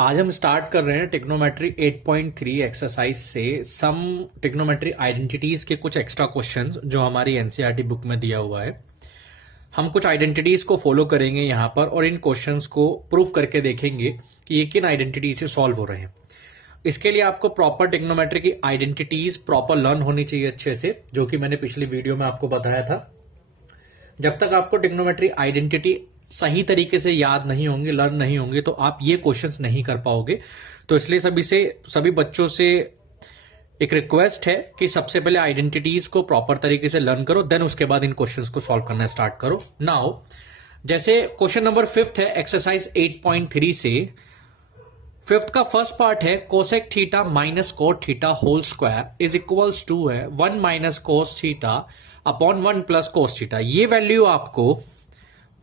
आज हम स्टार्ट कर रहे हैं टिग्नोमेट्री 8.3 एक्सरसाइज से सम टिग्नोमेट्री आइडेंटिटीज के कुछ एक्स्ट्रा क्वेश्चंस जो हमारी एनसीईआरटी बुक में दिया हुआ है। हम कुछ आइडेंटिटीज को फॉलो करेंगे यहाँ पर और इन क्वेश्चंस को प्रूव करके देखेंगे कि ये किन आइडेंटिटी से सॉल्व हो रहे हैं। इसके लिए आपको प्रॉपर टिग्नोमेट्री की आइडेंटिटीज प्रॉपर लर्न होनी चाहिए अच्छे से, जो कि मैंने पिछली वीडियो में आपको बताया था। जब तक आपको टिग्नोमेट्री आइडेंटिटी सही तरीके से याद नहीं होंगे, लर्न नहीं होंगे, तो आप ये क्वेश्चंस नहीं कर पाओगे। तो इसलिए सभी बच्चों से एक रिक्वेस्ट है कि सबसे पहले आइडेंटिटीज को प्रॉपर तरीके से लर्न करो, देन उसके बाद इन क्वेश्चंस को सॉल्व करना स्टार्ट करो। नाउ जैसे क्वेश्चन नंबर 5 है एक्सरसाइज 8.3 से। 5th का फर्स्ट पार्ट है cosec theta minus cot theta whole square is equals to है 1 minus cos theta upon 1 plus cos theta. ये वैल्यू आपको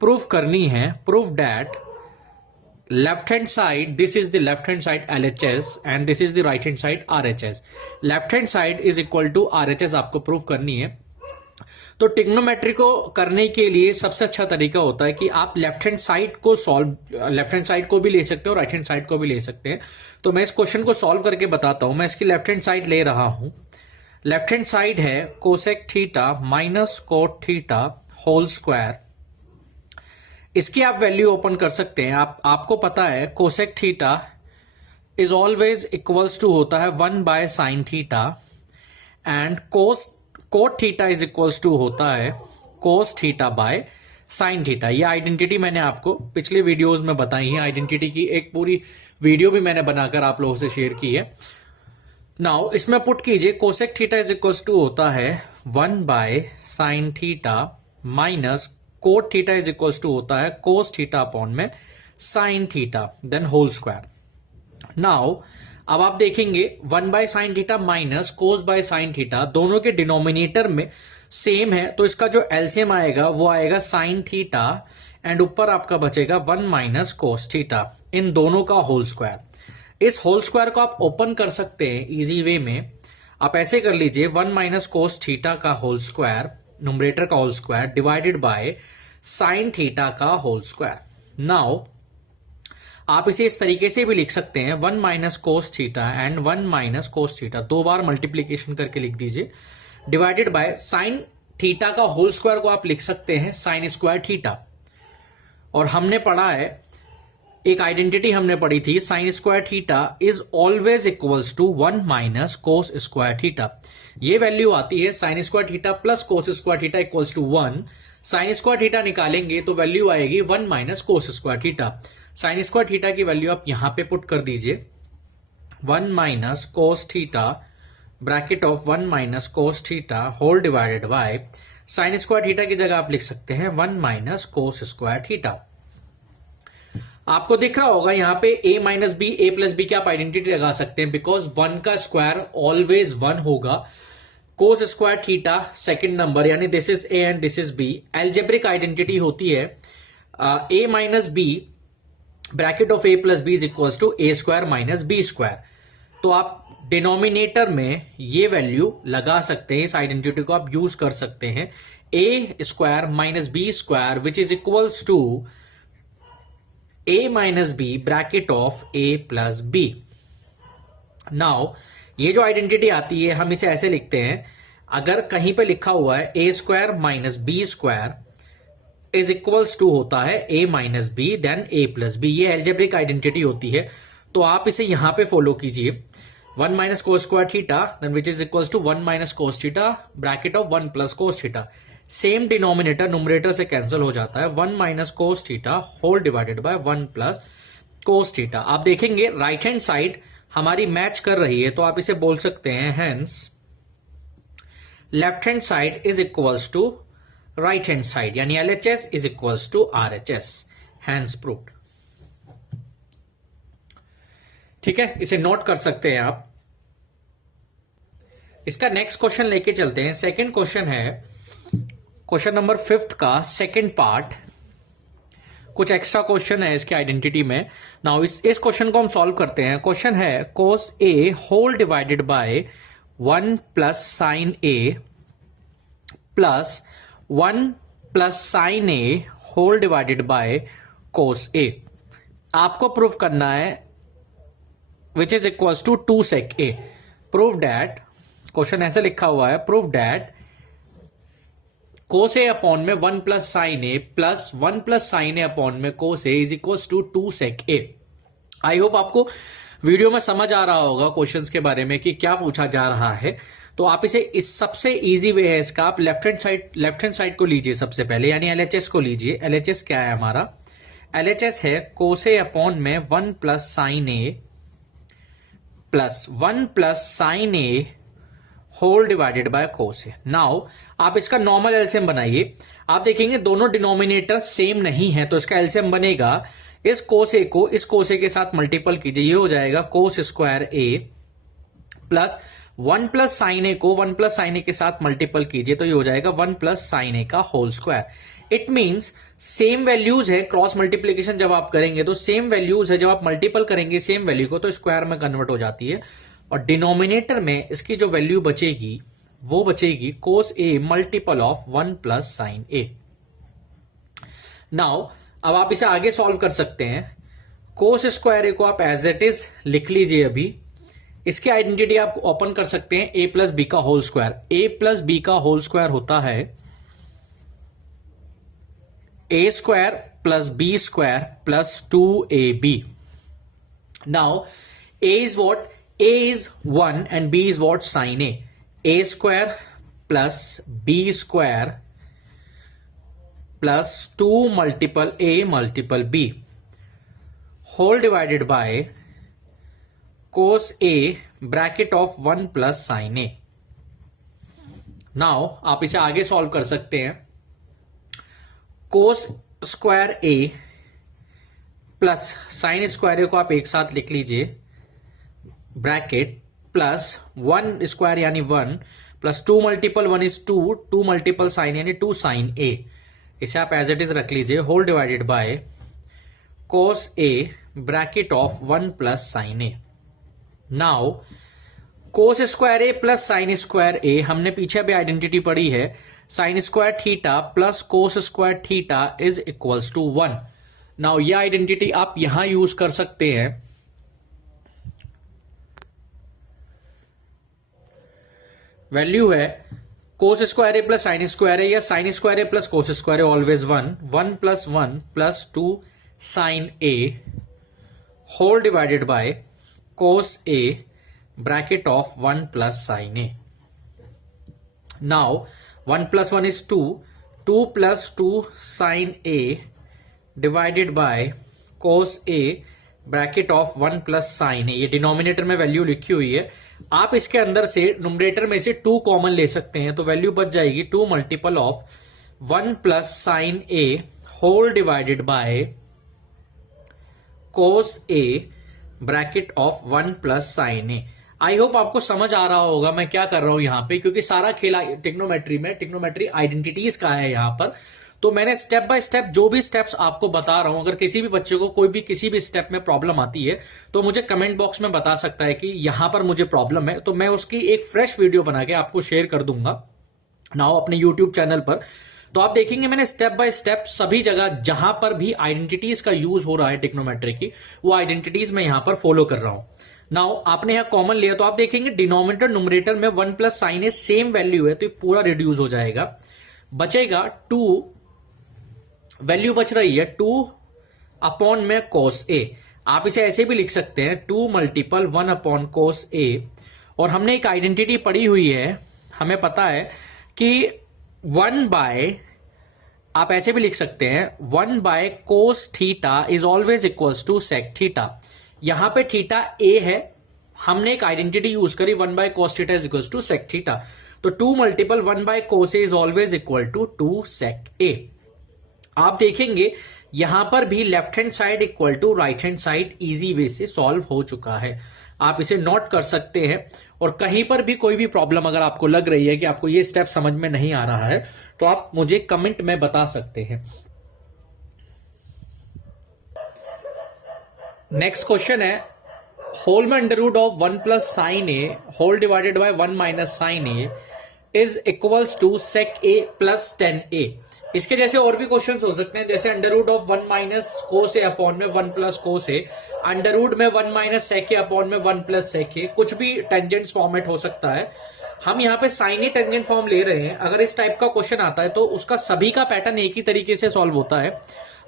प्रूफ करनी है। Proof that left hand side, this is the left hand side LHS and this is the right hand side RHS। Left hand side is equal to RHS आपको proof करनी है। तो trigonometry को करने के लिए सबसे अच्छा तरीका होता है कि आप लेफ्ट हैंड साइड को भी ले सकते हो, राइट हैंड साइड को भी ले सकते हैं। तो मैं इस क्वेश्चन को सॉल्व करके बताता हूं। मैं इसकी लेफ्ट हैंड साइड ले रहा हूं। लेफ्ट हैंड साइड है cosec theta minus cot theta whole square. इसकी आप वैल्यू ओपन कर सकते हैं। आपको पता है cosec theta is always equals to होता है 1 by sine theta and cot theta is equals to होता है cos theta by sine theta. ये आइडेंटिटी मैंने आपको पिछले वीडियोस में बताई है। आइडेंटिटी की एक पूरी वीडियो भी मैंने बनाकर आप लोगों से शेयर की है। नाउ इसमें पुट कीजिए cosec theta is equals to होता है 1 by sine theta minus cot theta is equals to होता है कोस थीटा अपॉन में sine theta then whole square. Now अब आप देखेंगे 1 by sine theta minus cos by sine theta दोनों के डिनोमिनेटर में सेम है, तो इसका जो एलसीएम आएगा वो आएगा साइन थीटा एंड ऊपर आपका बचेगा 1 माइनस कोस थीटा, इन दोनों का होल स्क्वायर। इस होल स्क्वायर को आप ओपन कर सकते हैं इजी वे में। आप ऐसे कर लीजिए 1 माइनस कोस थीटा का होल स्क्वायर, न्यूमरेटर का whole square divided by sine theta का होल स्क्वायर। नाउ आप इसे इस तरीके से भी लिख सकते हैं 1 minus cos theta and 1 minus cos theta, दो बार मल्टीप्लीकेशन करके लिख दीजिए, डिवाइडेड बाय साइन थीटा का होल स्क्वायर को आप लिख सकते हैं साइन स्क्वायर थीटा। और हमने पढ़ा है, एक आइडेंटिटी हमने पढ़ी थी, sine square theta is always equals to 1 minus cos square theta. ये वैल्यू आती है sine square theta plus cos square theta equals to 1। Sine square theta निकालेंगे तो वैल्यू आएगी 1 minus cos square theta. Sine square theta की value आप यहां पे पुट कर दीजिए 1 minus cos theta bracket of 1 minus cos theta whole divided by sine square theta की जगह आप लिख सकते हैं 1 माइनस कोस स्क्वायर थीटा। आपको दिख रहा होगा यहाँ पे a minus b a plus b की आप आइडेंटिटी लगा सकते हैं, बिकॉज 1 का स्क्वायर ऑलवेज 1 होगा। Cos square theta second number, यानी this is a and this is b। Algebraic identity होती है a minus B bracket of a plus B is equal to a square minus B square. तो आप denominator में ये value लगा सकते हैं, इस आइडेंटिटी को आप यूज कर सकते हैं a square minus B square which is equals to a minus B bracket of a plus b. Now ये जो आइडेंटिटी आती है हम इसे ऐसे लिखते हैं, अगर कहीं पे लिखा हुआ है a square minus B square is equals to होता है a minus b then a plus b, ये एल्जेब्रिक आइडेंटिटी होती है। तो आप इसे यहां पे फॉलो कीजिए 1 minus cos square theta then which is equals to 1 minus cos theta bracket of 1 plus cos theta. Same denominator numerator से कैंसिल हो जाता है 1 minus cos theta whole divided by 1 plus cos theta. आप देखेंगे right hand side हमारी match कर रही है, तो आप इसे बोल सकते हैं hence left hand side is equals to right hand side, यानी LHS is equals to RHS, hence proved. ठीक है, इसे नोट कर सकते हैं आप। इसका नेक्स्ट क्वेश्चन लेके चलते हैं। सेकंड क्वेश्चन है क्वेश्चन नंबर 5 का सेकंड पार्ट। कुछ एक्स्ट्रा क्वेश्चन है इसकी आइडेंटिटी में। नाउ इस क्वेश्चन को हम सॉल्व करते हैं। क्वेश्चन है cos a whole divided by 1 plus sine a plus 1 plus sine a whole divided by cos a। आपको प्रूफ करना है which is equals to 2 sec a। Prove that, question ऐसे लिखा हुआ है, prove that cos a upon में 1 plus sine ए plus 1 plus sine ए upon में cos a is equals to 2 sec a। I hope आपको वीडियो में समझ आ रहा होगा क्वेश्चंस के बारे में कि क्या पूछा जा रहा है। तो आप इसे, इस सबसे इजी वे है इसका, आप लेफ्ट हैंड साइड को लीजिए सबसे पहले, यानी एलएचएस को लीजिए। एलएचएस क्या है हमारा? एलएचएस है cos a अपॉन में 1 plus sine A plus 1 plus sine A whole divided by cos a। Now आप इसका नॉर्मल एलसीएम बनाइए, आप देखेंगे दोनों डिनोमिनेटर सेम नहीं है, तो इसका एलसीएम बनेगा, इस cos a को इस cos a के साथ मल्टीपल कीजिए, ये हो जाएगा cos square a plus 1 plus sine A को 1 प्लस साइन ए के साथ मल्टीपल कीजिए, तो ये हो जाएगा 1 प्लस साइन ए का whole square. It means same values है, क्रॉस मल्टीप्लीकेशन जब आप करेंगे तो सेम वैल्यूज है, जब आप मल्टीपल करेंगे सेम वैल्यू को तो स्क्वायर में कन्वर्ट हो जाती है, और डिनोमिनेटर में इसकी जो वैल्यू बचेगी वो बचेगी cos a multiple of 1 plus sine a. Now अब आप इसे आगे सॉल्व कर सकते हैं। cos स्क्वायर ए को आप एज इट इज लिख लीजिए अभी, इसकी आइडेंटिटी आप ओपन कर सकते हैं, a प्लस बी का whole square. a plus B का होल स्क्वायर होता है a square plus B square plus 2ab। Now a is what? a is 1 and b is what? Sine a। a square plus b square plus 2 multiple a multiple b whole divided by cos a bracket of 1 plus sine a। Now आप इसे आगे solve कर सकते हैं। cos square a plus sine square a को आप एक साथ लिख लीजिए, ब्रैकेट प्लस 1 स्क्वायर यानी 1 plus 2 multiple 1 is 2, 2 multiple sine यानी 2 साइन a, इसे आप एज इट इज रख लीजिए, whole divided by cos a bracket of 1 plus sine a। Now cos square A plus sine square A, हमने पीछे भी identity पढ़ी है, sine square theta plus cos square theta is equals to 1। Now ये identity आप यहां use कर सकते हैं। वैल्यू है cos square A plus sine square A, या sine square A plus cos square A, always 1, 1 plus 1 plus 2 sine A whole divided by cos a bracket of 1 plus sine a। Now 1 plus 1 is 2, 2 plus 2 sine a divided by cos a bracket of 1 plus sine a। ये denominator में value लिखी हुई है, आप इसके अंदर से numerator में से 2 कॉमन ले सकते हैं, तो वैल्यू बच जाएगी 2 multiple of 1 plus sine a whole divided by cos a bracket of 1 plus sine a. I hope आपको समझ आ रहा होगा मैं क्या कर रहा हूं यहां पे, क्योंकि सारा खेला टिग्नोमेट्री में, टिग्नोमेट्री आइडेंटिटीज का है यहां पर, तो मैंने स्टेप बाय स्टेप जो भी स्टेप्स आपको बता रहा हूं, अगर किसी भी बच्चे को कोई भी किसी भी स्टेप में प्रॉब्लम आती है तो मुझे कमेंट बॉक्स में बता सकता है कि यहां पर मुझे प्रॉब्लम है, तो मैं उसकी एक फ्रेश वीडियो बना के आपको शेयर कर दूंगा नाउ अपने यूट्यूब चैनल पर। तो आप देखेंगे मैंने स्टेप बाय स्टेप सभी जगह जहां पर भी आइडेंटिटीज का यूज हो रहा है टिग्नोमेट्री की, वो आइडेंटिटीज मैं यहां पर फॉलो कर रहा हूं। नाउ आपने यहां कॉमन लिया तो आप देखेंगे डिनोमिनेटर न्यूमरेटर में 1 प्लस साइन ए सेम वैल्यू है, तो ये पूरा रिड्यूस हो जाएगा, बचेगा 2, वैल्यू बच रही है 2 अपॉन में cos a। आप इसे ऐसे भी लिख सकते हैं 2 मल्टीपल 1 अपॉन cos a, और हमने एक आइडेंटिटी पढ़ी हुई है, हमें पता है कि 1 बाय, आप ऐसे भी लिख सकते हैं 1 by cos theta is always equals to sec theta. यहां पे थीटा a है, हमने एक आइडेंटिटी यूज करी 1 by cos theta is equals to sec theta, तो 2 multiple 1 by cos a is always equal to 2 sec a। आप देखेंगे यहां पर भी left hand side equal to right hand side easy way से सॉल्व हो चुका है, आप इसे नोट कर सकते हैं। और कहीं पर भी कोई भी प्रॉब्लम अगर आपको लग रही है कि आपको ये स्टेप समझ में नहीं आ रहा है तो आप मुझे कमेंट में बता सकते हैं। नेक्स्ट क्वेश्चन है होल में under root of 1 plus sine A whole divided by 1 minus sine A is equals to sec A plus tan A. इसके जैसे और भी क्वेश्चंस हो सकते हैं, जैसे under root of 1 minus cos A upon में 1 plus cos A, under root में 1 माइनस सेक ए अपॉन में 1 प्लस सेक ए, कुछ भी टेंजेंट्स फॉर्मेट हो सकता है। हम यहाँ पे साइन ए टेंजेंट फॉर्म ले रहे हैं। अगर इस टाइप का क्वेश्चन आता है तो उसका सभी का पैटर्न एक ही तरीके से सॉल्व होता है।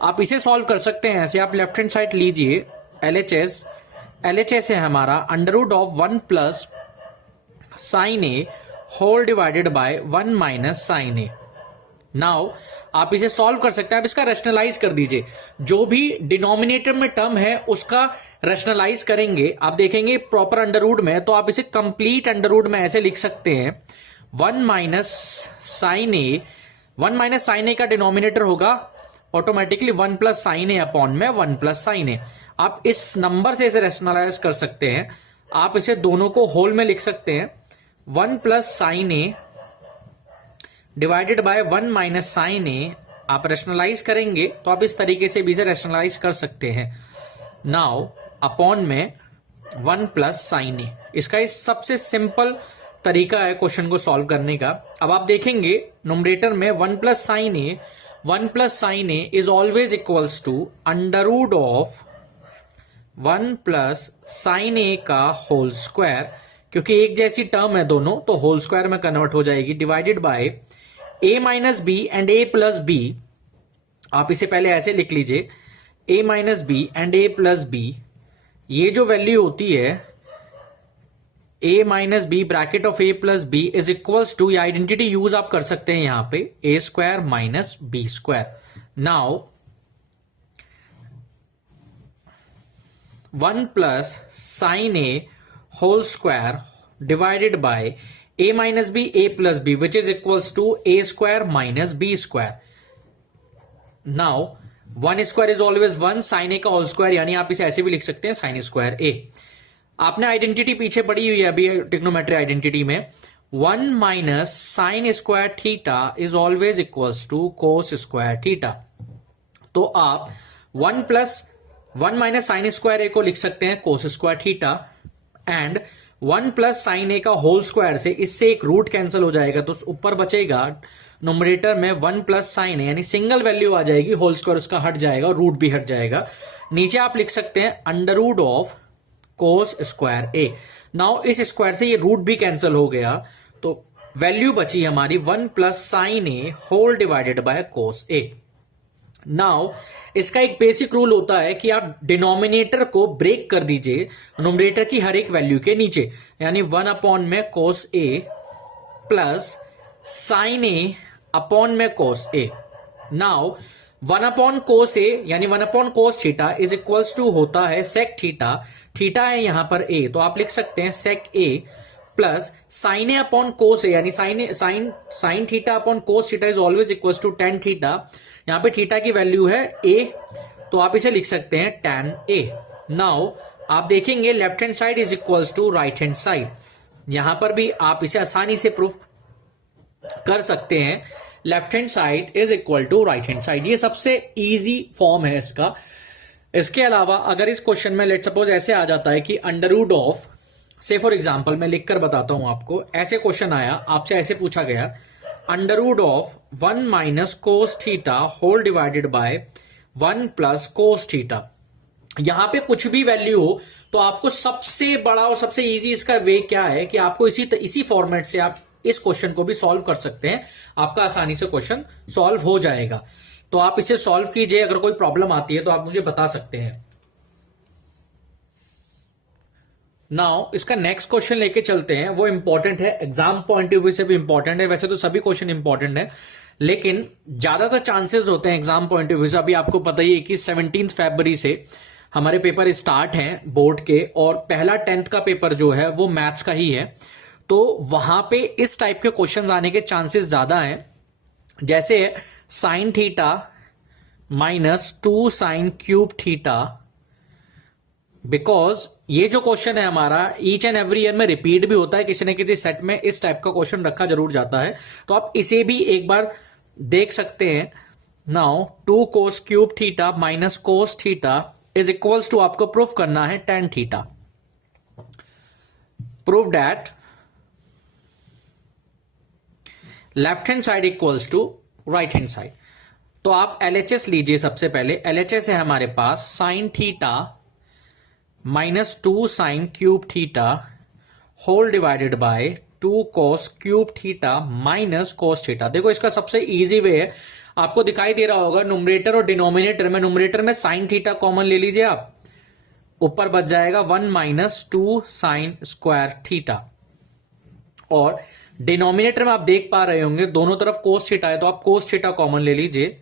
आप इसे सॉल्व कर सकते हैं ऐसे, आप लेफ्ट हैंड साइड लीजिए, एलएचएस है हमारा under root of 1 plus sine A whole divided by 1 minus sine a. Now आप इसे सॉल्व कर सकते हैं। आप इसका रैशनलाइज कर दीजिए, जो भी डिनोमिनेटर में टर्म है उसका रैशनलाइज करेंगे। आप देखेंगे प्रॉपर अंडर रूट में, तो आप इसे कंप्लीट अंडर रूट में ऐसे लिख सकते हैं 1 minus sine A, 1 minus sine ए का डिनोमिनेटर होगा ऑटोमेटिकली 1 प्लस साइन ए अपॉन में 1 प्लस साइन ए। आप इस नंबर से इसे रैशनलाइज कर सकते हैं। आप इसे दोनों को होल में लिख सकते हैं 1 plus sine A divided by 1 minus sine A. आप रैशनलाइज करेंगे तो आप इस तरीके से भी इसे रैशनलाइज कर सकते हैं। नाउ अपॉन में 1 प्लस साइन ए। इसका इस सबसे सिंपल तरीका है क्वेश्चन को सॉल्व करने का। अब आप देखेंगे न्यूमरेटर में 1 plus sine A, 1 plus sine A is always equals to under root of 1 plus sine ए का होल स्क्वायर, क्योंकि एक जैसी टर्म है दोनों तो होल स्क्वायर में कन्वर्ट हो जाएगी, divided by a minus b and a plus b. आप इसे पहले ऐसे लिख लीजिए a minus b and a plus b. ये जो वैल्यू होती है a minus B bracket of a plus B is equals to, ये आइडेंटिटी यूज आप कर सकते हैं यहां पे, a square minus B square. Now 1 plus sine A whole square divided by a minus b a plus B which is equals to a square minus B square. Now 1 square is always 1, sine ए का whole square, यानी आप इसे ऐसे भी लिख सकते हैं sign square ए। आपने आइडेंटिटी पीछे पढ़ी हुई है अभी ट्रिग्नोमेट्री आइडेंटिटी में, 1 minus sine square theta is always equals to cos square theta. तो आप 1 plus 1 minus sine square A को लिख सकते हैं cos square theta, and 1 plus sine ए का होल स्क्वायर से इससे एक रूट कैंसिल हो जाएगा, तो ऊपर बचेगा नोमरेटर में 1 प्लस साइन ए, यानी सिंगल वैल्यू आ जाएगी, होल स्क्वायर उसका हट जाएगा और रूट भी हट जाएगा। नीचे आप लिख सकते हैं under root of cos square A. Now इस स्क्वायर से ये रूट भी कैंसिल हो गया, तो वैल्यू बची हमारी 1 plus sine A whole divided by cos a. Now इसका एक बेसिक रूल होता है कि आप डिनोमिनेटर को ब्रेक कर दीजिए न्यूमरेटर की हर एक वैल्यू के नीचे, यानी 1 अपॉन में cos A plus sine A upon में cos a. Now 1 upon cos a यानी 1 upon cos theta is equals to होता है सेक थीटा, थीटा है यहां पर ए, तो आप लिख सकते हैं sec A plus sine A upon cos a, यानी sine theta upon cos theta is always equals to tan theta. यहां पे थीटा की वैल्यू है ए, तो आप इसे लिख सकते हैं टेन ए। नाउ आप देखेंगे left hand side is equals to right hand side, यहां पर भी आप इसे आसानी से प्रूफ कर सकते हैं, left hand side is equal to right hand side. ये सबसे इजी फॉर्म है इसका। इसके अलावा अगर इस क्वेश्चन में लेट सपोज ऐसे आ जाता है कि अंडर रूट ऑफ, से फॉर एग्जांपल मैं लिखकर बताता हूं आपको, ऐसे क्वेश्चन आया, आपसे ऐसे पूछा गया under root of 1 minus cos theta whole divided by 1 plus cos theta. यहां पे कुछ भी वैल्यू हो तो आपको सबसे बड़ा और सबसे इजी इसका वे क्या है कि आपको इसी फॉर्मेट से आप इस क्वेश्चन को भी सॉल्व कर सकते हैं, आपका आसानी से क्वेश्चन सॉल्व हो जाएगा। तो आप इसे सॉल्व कीजिए, अगर कोई प्रॉब्लम आती है तो आप मुझे बता सकते हैं। नाउ इसका नेक्स्ट क्वेश्चन लेके चलते हैं, वो इंपॉर्टेंट है, एग्जाम पॉइंट ऑफ व्यू से भी इंपॉर्टेंट है। वैसे तो सभी क्वेश्चन इंपॉर्टेंट है, लेकिन ज्यादातर चांसेस होते हैं एग्जाम पॉइंट ऑफ व्यू से। अभी आपको पता ही है कि 17 फरवरी से हमारे पेपर स्टार्ट हैं बोर्ड के, और पहला 10th का पेपर जो है वो मैथ्स का ही है, तो वहां पे इस टाइप के क्वेश्चंस आने के चांसेस ज्यादा हैं। जैसे sign theta minus 2 sine cube theta, because ये जो क्वेश्चन है हमारा ईच एंड एवरी ईयर में रिपीट भी होता है, किसी न किसी सेट में इस टाइप का क्वेश्चन रखा जरूर जाता है, तो आप इसे भी एक बार देख सकते हैं। Now 2 cos cube theta minus cos theta is equals to, आपको प्रूफ करना है tan theta. Prove that left hand side equals to right hand side. तो आप एलएचएस लीजिए। सबसे पहले एलएचएस है हमारे पास sine theta minus 2 sine cube theta whole divided by 2 cos cube theta minus cos theta. देखो इसका सबसे इजी वे है, आपको दिखाई दे रहा होगा न्यूमरेटर और डिनोमिनेटर में, न्यूमरेटर में साइन थीटा कॉमन ले लीजिए आप, ऊपर बच जाएगा 1 माइनस 2 साइन स्क्वायर थीटा। और डिनोमिनेटर में आप देख पा रहे होंगे दोनों तरफ कोस थीटा है, तो आप कोस थीटा कॉमन ले लीजिए,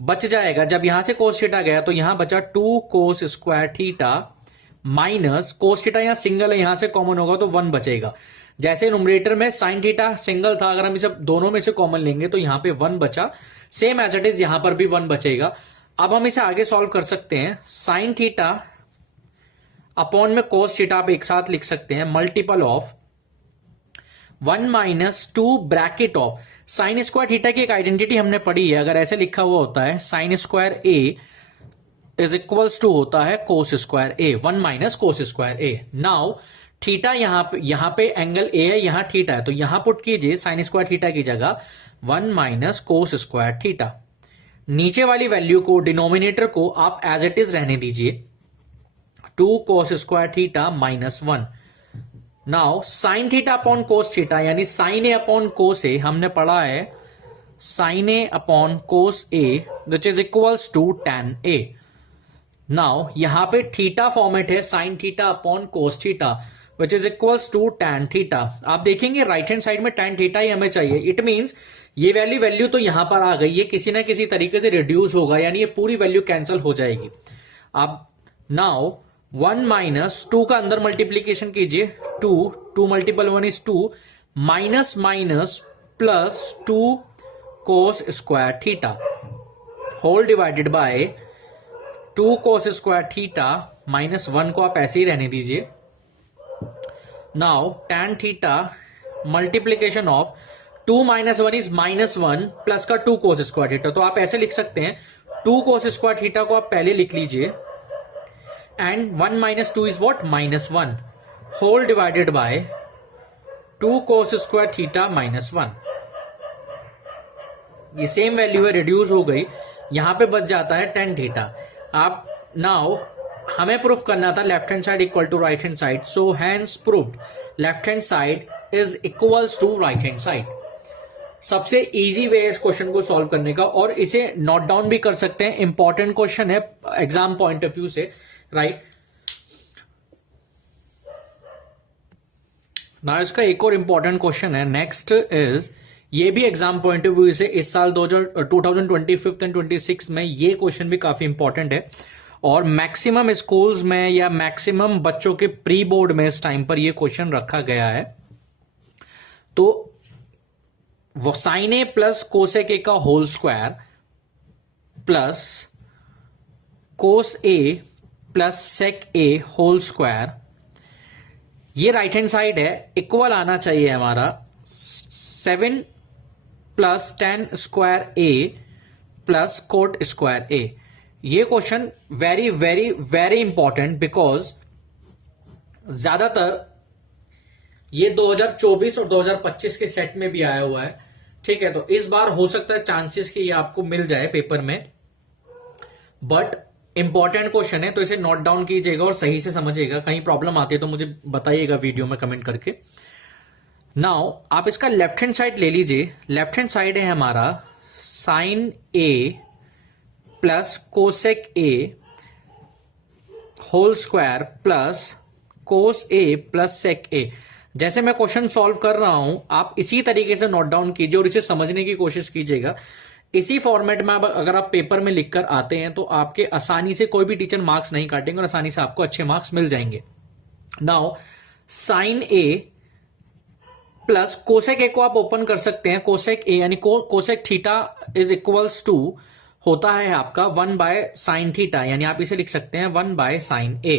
बच जाएगा। जब यहां से कोस थीटा गया तो यहां बचा 2 cos square theta minus cos theta, यहां सिंगल है, यहां से कॉमन होगा तो 1 बचेगा। जैसे न्यूमरेटर में साइन थीटा सिंगल था, अगर हम इसे दोनों में से कॉमन लेंगे तो यहां पे 1 बचा, सेम एज इट इज यहां पर भी 1 बचेगा। अब हम इसे आगे सॉल्व कर सकते हैं। साइन थीटा अपॉन में कोस थीटा आप एक साथ लिख सकते हैं, multiple of 1 minus 2 bracket of sine square theta की एक आइडेंटिटी हमने पढ़ी है, अगर ऐसे लिखा हुआ होता है sine square A is equals to होता है cos square a, 1 minus cos square A. Now theta यहां पे एंगल ए है, यहां थीटा है, तो यहां पुट कीजिए साइन स्क्वायर थीटा की जगह 1 माइनस कोस स्क्वायर थीटा। नीचे वाली वैल्यू को, डिनोमिनेटर को आप एज इट इज रहने दीजिए, 2 cos square theta minus 1। Now sine theta upon cos theta यानी sine A upon cos a हमने पढ़ा है, sine A upon cos a which is equals to tan a. Now यहां पे थीटा फॉर्मेट है sine theta upon cos theta which is equals to tan theta. आप देखेंगे right hand side में tan theta ही हमें चाहिए, इट मींस ये वैल्यू तो यहां पर आ गई, ये किसी ना किसी तरीके से रिड्यूस होगा, यानी ये पूरी वैल्यू कैंसिल हो जाएगी। अब नाउ 1 माइनस 2 का अंदर मल्टीप्लीकेशन कीजिए, 2 multiple 1 is 2, minus minus plus 2 cos square theta whole divided by 2 cos square theta minus 1 को आप ऐसे ही रहने दीजिए। Now tan theta multiplication of 2 minus 1 is minus 1 plus का 2 कोस स्क्वायर थीटा, तो आप ऐसे लिख सकते हैं 2 कोस स्क्वायर थीटा को आप पहले लिख लीजिए and 1 minus 2 is what minus 1 whole divided by 2 cos square theta minus 1। ये सेम वैल्यू है, रिड्यूस हो गई, यहां पे बच जाता है tan थीटा। आप नाउ हमें प्रूफ करना था left hand side equal to right hand side, so hence proved left hand side is equals to right hand side. सबसे इजी वे है इस क्वेश्चन को सॉल्व करने का, और इसे नोट डाउन भी कर सकते हैं, इंपॉर्टेंट क्वेश्चन है एग्जाम पॉइंट ऑफ व्यू से, राइट। ना इसका एक और इंपॉर्टेंट क्वेश्चन है, नेक्स्ट इज, ये भी एग्जाम पॉइंट ऑफ व्यू से इस साल 2025 एंड 26 में ये क्वेश्चन भी काफी इंपॉर्टेंट है, और मैक्सिमम स्कूल्स में या मैक्सिमम बच्चों के प्री बोर्ड में इस टाइम पर ये क्वेश्चन रखा गया है। तो वो sine A plus cosec A का whole square plus cos A plus sec A whole square, ये राइट हैंड साइड है, इक्वल आना चाहिए हमारा 7 plus tan square A plus cot square A. ये question very very very important, because ज्यादातर ये 2024 और 2025 के सेट में भी आया हुआ है, ठीक है। तो इस बार हो सकता है चांसेस कि ये आपको मिल जाए पेपर में, बट इंपॉर्टेंट क्वेश्चन है, तो इसे नोट डाउन कीजिएगा और सही से समझिएगा। कहीं प्रॉब्लम आती है तो मुझे बताइएगा वीडियो में कमेंट करके। नाउ आप इसका लेफ्ट हैंड साइड ले लीजिए, लेफ्ट हैंड साइड है हमारा sine A plus cosec A whole square plus cos A plus sec A. जैसे मैं क्वेश्चन सॉल्व कर रहा हूं, आप इसी तरीके से नोट डाउन कीजिए और इसे समझने की कोशिश कीजिएगा। इसी फॉर्मेट में अगर आप पेपर में लिखकर आते हैं तो आपके आसानी से कोई भी टीचर मार्क्स नहीं काटेंगे और आसानी से आपको अच्छे मार्क्स मिल जाएंगे। Now sine A plus cosec A को आप ओपन कर सकते हैं, कोसेक ए यानी cosec theta is equals to होता है आपका 1 बाय साइन थीटा, यानी आप इसे लिख सकते हैं 1 by sine A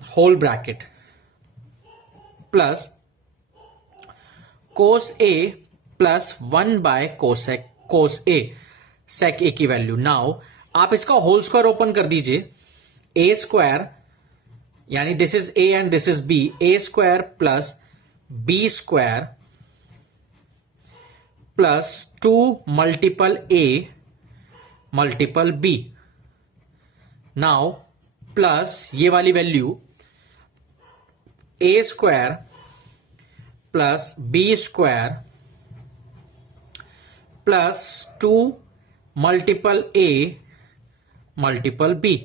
whole bracket plus cos A plus 1 by cosec cos A, sec A की वैल्यू। नाउ आप इसका होल स्क्वायर ओपन कर दीजिए, ए स्क्वायर यानी this is A and this is B, A square plus B square plus 2 multiple A multiple B. Now plus ये वाली value A square plus B square plus 2 multiple A multiple B.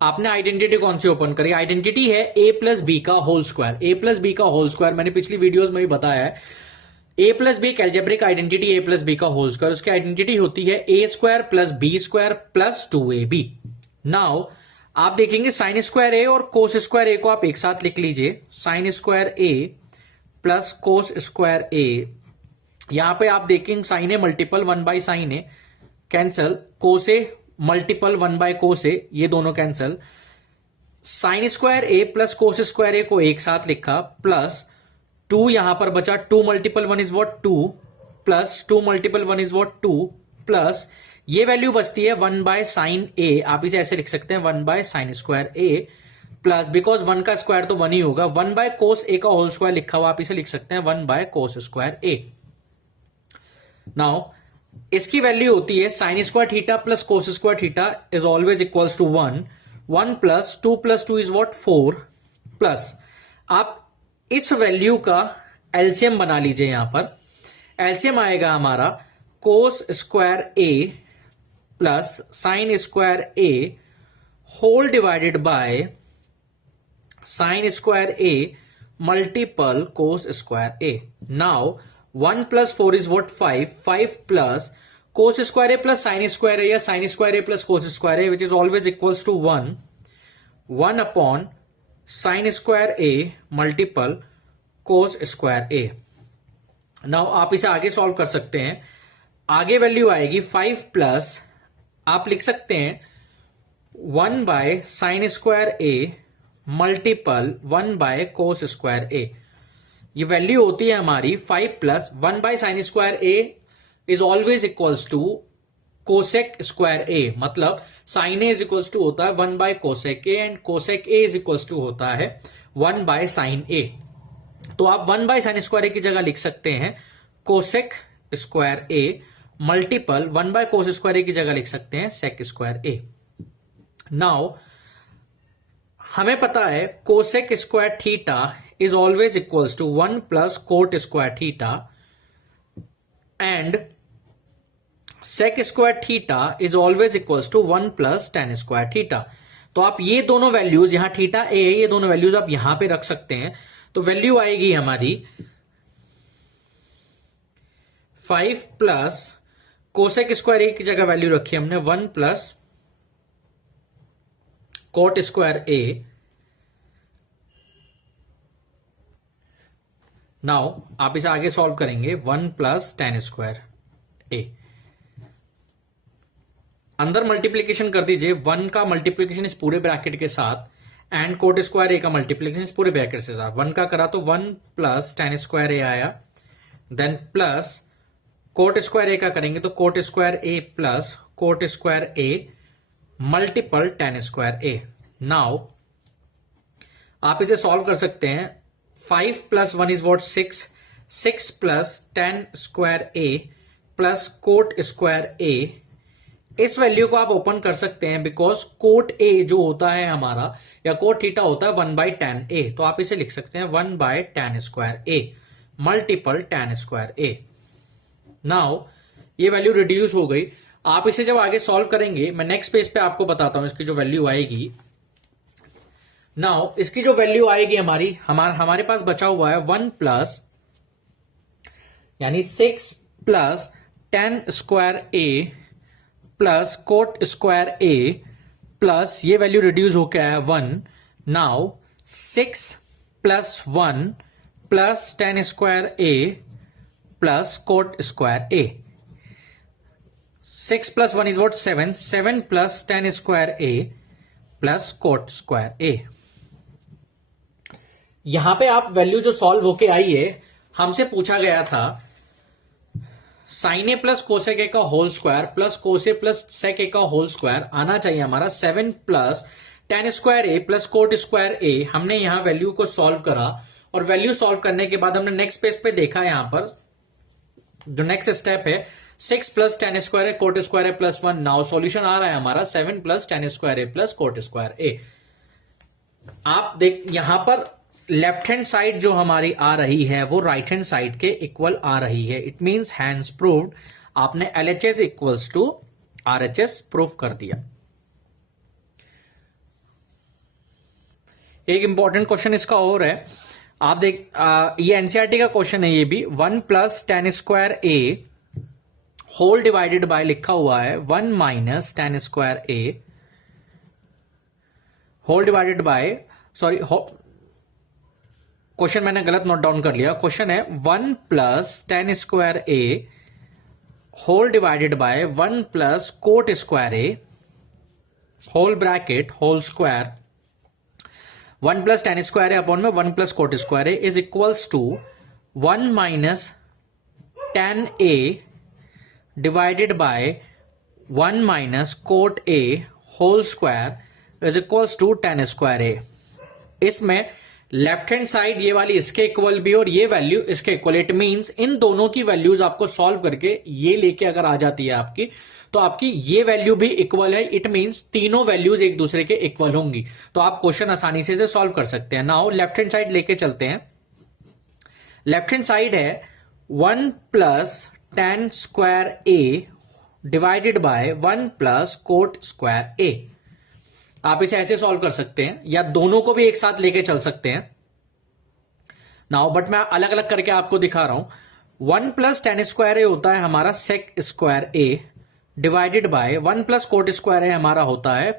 आपने identity कौन सी open करी? Identity है A plus B का whole square. A plus B का whole square मैंने पिछली वीडियोस में भी बताया है। ए प्लस बी एक algebraic identity, A plus B का होल स्क्वायर, उसकी आइडेंटिटी होती है A square plus B square plus 2ab। Now आप देखेंगे साइन स्क्वायर ए और कोस स्क्वायर ए को आप एक साथ लिख लीजिए। Sine square A plus cos square A. यहां पे आप देखेंगे sine A multiple 1 by sine A cancel, cos A multiple 1 by cos A, ये दोनों cancel. Sine square A plus cos square A को एक साथ लिखा प्लस 2 यहां पर बचा, 2 multiple 1 is what 2 plus 2 multiple 1 is what 2 plus ये वैल्यू बचती है 1 बाय साइन ए। आप इसे ऐसे लिख सकते हैं 1 by sine square A plus, because 1 का स्क्वायर तो 1 ही होगा, 1 बाय कोस ए का होल स्क्वायर लिखा हुआ, आप इसे लिख सकते हैं 1 by cos square A. Now इसकी वैल्यू होती है sine square theta plus cos square theta is always equals to 1 1 plus 2 is what 4 plus आप इस वैल्यू का एलसीएम बना लीजिए। यहां पर एलसीएम आएगा हमारा cos square A plus sine square A whole divided by sine square A multiple cos square A. Now 1 plus 4 is what 5 plus cos square A plus sine square A या sine square A plus cos square A which is always equals to 1 upon sine square A multiple cos square A. Now आप इसे आगे solve कर सकते हैं। आगे value आएगी 5 plus आप लिख सकते हैं 1 by sine square A multiple 1 by cos square A. ये वैल्यू होती है हमारी 5 plus 1 by sine square A is always equals to cosec square A, मतलब sine A is equals to होता है 1 by cosec A and cosec A is equals to होता है 1 by sine ए। तो आप 1 बाय साइन स्क्वायर ए की जगह लिख सकते हैं cosec square A multiple 1 by cos square A की जगह लिख सकते हैं सेक स्क्वायर ए। नाउ हमें पता है cosec square theta is always equals to 1 plus cot square theta and sec square theta is always equals to 1 plus tan square theta। तो आप ये दोनों वैल्यूज यहां थीटा ए ये दोनों वैल्यूज आप यहां पे रख सकते हैं। तो वैल्यू आएगी हमारी 5 प्लस कोसेक स्क्वायर ए की जगह वैल्यू रखी हमने 1 प्लस कॉट स्क्वायर ए। नाउ आप इसे आगे सॉल्व करेंगे 1 प्लस टेन स्क्वायर ए। अंदर मल्टीप्लीकेशन कर दीजिए 1 का मल्टीप्लीकेशन इस पूरे ब्रैकेट के साथ एंड कोट स्क्वायर ए का मल्टीप्लीकेशन इस पूरे ब्रैकेट के साथ। 1 का करा तो 1 प्लस टेन स्क्वायर ए आया, then plus cot square A का करेंगे तो cot square A plus cot square A multiple tan square A. Now आप इसे सॉल्व कर सकते हैं 5 plus 1 is what 6 plus tan square A plus cot square A. इस वैल्यू को आप ओपन कर सकते हैं बिकॉज कोट ए जो होता है हमारा या कोट थीटा होता है 1 बाई टेन ए। तो आप इसे लिख सकते हैं 1 by ten square A multiple tan square A. Now ये वैल्यू रिड्यूस हो गई। आप इसे जब आगे सॉल्व करेंगे मैं नेक्स्ट पेज पे आपको बताता हूं इसकी जो वैल्यू आएगी। नाउ इसकी जो वैल्यू आएगी हमारे पास बचा हुआ है 1 प्लस यानी 6 plus tan square A plus cot square A plus ये वैल्यू रिड्यूस होकर आया 1। Now 6 plus 1 plus tan square A plus cot square A. 6 plus 1 is what 7 plus tan square A plus cot square A. यहां पे आप value जो solve होके आई है हमसे पूछा गया था sine A plus cosec A का whole square plus cos A plus sec A का होल स्क्वायर आना चाहिए हमारा 7 plus tan square A plus cot square A. हमने यहां वैल्यू को सॉल्व करा और वैल्यू सॉल्व करने के बाद हमने नेक्स्ट पेज पे देखा यहां पर जो नेक्स्ट स्टेप है 6 plus tan square A coat square A plus 1। Now solution आ रहा है हमारा 7 plus tan square A plus cot square A. आप देख यहां पर लेफ्ट हैंड साइड जो हमारी आ रही है वो राइट हैंड साइड के इक्वल आ रही है। इट मींस हैंस प्रूव्ड, आपने LHS equals to RHS proof कर दिया। एक इंपॉर्टेंट क्वेश्चन इसका और है, आप देख ये एनसीईआरटी का क्वेश्चन है ये भी। 1 plus tan square A whole divided by लिखा हुआ है 1 minus tan square A whole divided by, sorry question मैंने गलत नोट डाउन कर लिया। क्वेश्चन है 1 plus tan square A whole divided by 1 plus cot square A whole bracket whole square 1 plus tan square A upon में 1 plus cot square A is equals to 1 minus tan A divided by 1 minus cot A whole square is equals to tan square A. इसमें left hand side ये वाली इसके equal भी और ये value इसके equal. It means इन दोनों की वैल्यूज आपको सॉल्व करके ये लेके अगर आ जाती है आपकी, तो आपकी ये वैल्यू भी इक्वल है। इट मींस तीनों वैल्यूज एक दूसरे के इक्वल होंगी, तो आप क्वेश्चन आसानी से सॉल्व कर सकते हैं। नाउ लेफ्ट हैंड साइड लेके चलते हैं। लेफ्ट हैंड साइड है 1 plus tan square A divided by 1 plus cot square A. आप इसे ऐसे सॉल्व कर सकते हैं या दोनों को भी एक साथ लेके चल सकते हैं। नाउ बट मैं अलग अलग करके आपको दिखा रहा हूं। 1 प्लस टेन स्क्वायर ए होता है हमारा sec square A divided by 1 plus cot square A हमारा होता है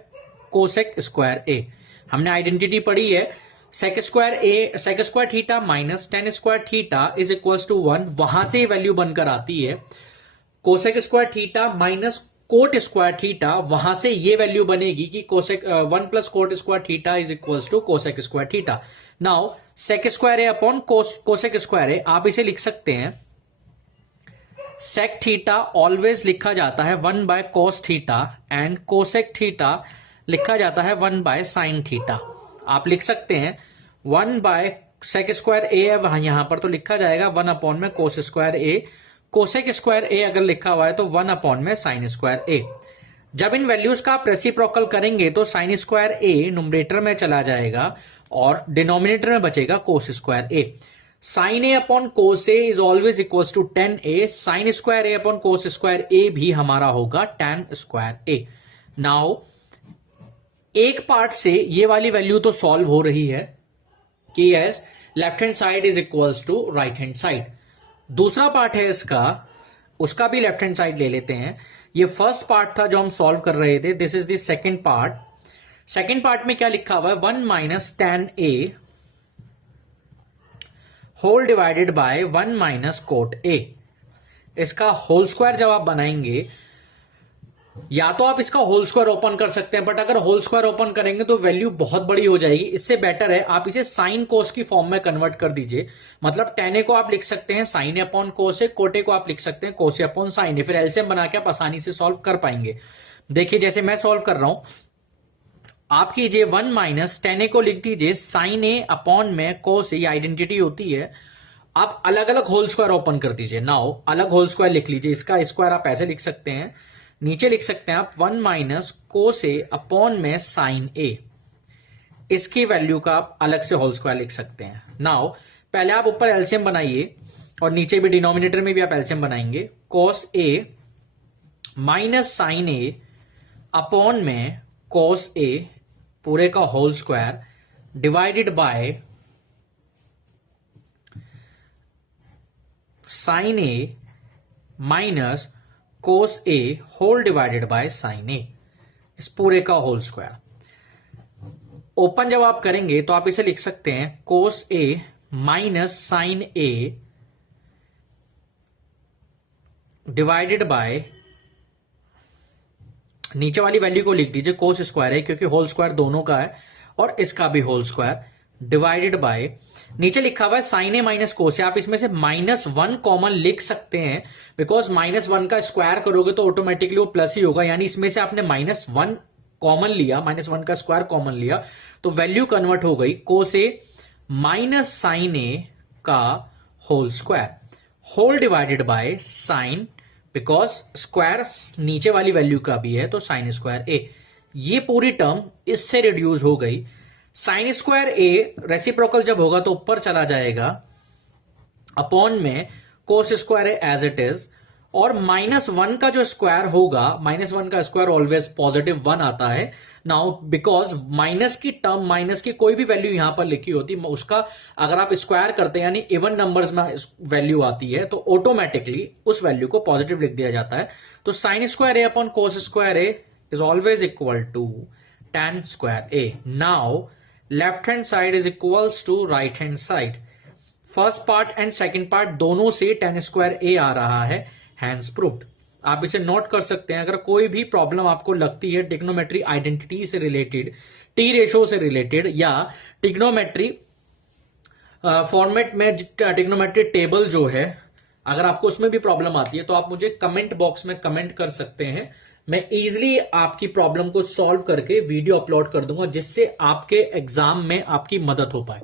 कोसेक स्क्वायर ए। हमने आइडेंटिटी पढ़ी है sec square theta minus tan square theta is equal to 1। वहां से वैल्यू बनकर आती है cosec square theta minus cot square theta, वहां से ये वैल्यू बनेगी कि cosec 1 plus cot square theta is equal to cosec square theta. Now sec square A upon cosec square A, आप इसे लिख सकते हैं सेक थीटा ऑलवेज लिखा जाता है 1 by cos theta and cosec theta लिखा जाता है 1 बाय साइन थीटा। आप लिख सकते हैं 1 बाय सेक स्क्वायर ए है यहां पर, तो लिखा जाएगा 1 अपॉन में कोस स्क्वायर ए। कोसेक स्क्वायर ए अगर लिखा हुआ है तो 1 अपॉन में साइन स्क्वायर ए। जब इन वैल्यूज का आप रेसिप्रोकल करेंगे तो साइन स्क्वायर ए न्यूमरेटर में चला जाएगा और डिनोमिनेटर में बचेगा cos square A. Sine A upon cos A is always equal to tan A. Sine square A upon cos square A भी हमारा होगा टेन स्क्वायर ए। नाउ एक पार्ट से ये वाली वैल्यू तो सॉल्व हो रही है कि yes left hand side is equals to right hand side. दूसरा पार्ट है इसका, उसका भी लेफ्ट हैंड साइड ले लेते हैं। ये फर्स्ट पार्ट था जो हम सॉल्व कर रहे थे, this is the second part. Second part में क्या लिखा हुआ है 1 minus tan A whole divided by 1 minus cot A. इसका होल स्क्वायर जब आप बनाएंगे, या तो आप इसका होल स्क्वायर ओपन कर सकते हैं, बट अगर होल स्क्वायर ओपन करेंगे तो वैल्यू बहुत बड़ी हो जाएगी। इससे बेटर है आप इसे साइन कोस की फॉर्म में कन्वर्ट कर दीजिए। मतलब टेन ए को आप लिख सकते हैं साइन अपॉन कोस ए, कोटे को आप लिख सकते हैं कोस अपॉन साइन ए। फिर एलसीएम बना के आप आसानी से सॉल्व कर पाएंगे। देखिए जैसे मैं सॉल्व कर रहा हूं, आप कीजिए 1 माइनस टेन ए को लिख दीजिए साइन ए अपॉन में कोस ए, ये आइडेंटिटी होती है। आप अलग अलग होल स्क्वायर ओपन कर दीजिए। नाउ अलग होल स्क्वायर लिख लीजिए। इसका स्क्वायर आप ऐसे लिख सकते हैं, नीचे लिख सकते हैं आप 1 माइनस कोस ए अपॉन में साइन ए। इसकी वैल्यू का आप अलग से होल स्क्वायर लिख सकते हैं। नाउ पहले आप ऊपर एलसीएम बनाइए और नीचे भी डिनोमिनेटर में भी आप एलसीएम बनाएंगे। Cos A minus sine A upon में कोस ए पूरे का whole square divided by sine A minus cos A whole divided by sine A, इस पूरे का होल स्क्वायर। ओपन जब आप करेंगे तो आप इसे लिख सकते हैं cos A minus sine A divided by, नीचे वाली वैल्यू को लिख दीजिए कोस स्क्वायर है क्योंकि होल स्क्वायर दोनों का है, और इसका भी होल स्क्वायर डिवाइडेड बाय, नीचे लिखा हुआ है साइन ए माइनस कोस ए। आप इसमें से -1 कॉमन लिख सकते हैं, बिकॉज -1 का स्क्वायर करोगे तो ऑटोमेटिकली वो प्लस ही होगा। यानी इसमें से आपने -1 कॉमन लिया, -1 का स्क्वायर कॉमन लिया, तो वैल्यू कन्वर्ट हो गई कोस ए माइनस साइन ए का whole square. Whole divided by sine, because square नीचे वाली वैल्यू का भी है तो साइन स्क्वायर ए, ये पूरी टर्म इससे रिड्यूस हो गई। साइन स्क्वायर ए रेसिप्रोकल जब होगा तो ऊपर चला जाएगा, अपॉन में cos square A as it is, और -1 का जो स्क्वायर होगा, -1 का स्क्वायर ऑलवेज +1 आता है। नाउ बिकॉज माइनस की टर्म, माइनस की कोई भी वैल्यू यहां पर लिखी होती उसका अगर आप स्क्वायर करते हैं यानी इवन नंबर्स में वैल्यू आती है तो ऑटोमेटिकली उस वैल्यू को पॉजिटिव लिख दिया जाता है। तो sine square A upon cos square A is always equal to tan square A. Now left hand side is equals to right hand side. First part and second part दोनों से tan square ए आ रहा है, hence proved. आप इसे note कर सकते हैं। अगर कोई भी प्रॉब्लम आपको लगती है टिग्नोमेट्री आइडेंटिटी से रिलेटेड, टी रेशो से रिलेटेड, या टिग्नोमेट्री फॉर्मेट में टिग्नोमेट्री टेबल जो है, अगर आपको उसमें भी प्रॉब्लम आती है तो आप मुझे कमेंट बॉक्स में कमेंट कर सकते हैं। मैं इजीली आपकी प्रॉब्लम को सॉल्व करके वीडियो अपलोड कर दूंगा जिससे आपके एग्जाम में आपकी मदद हो पाए।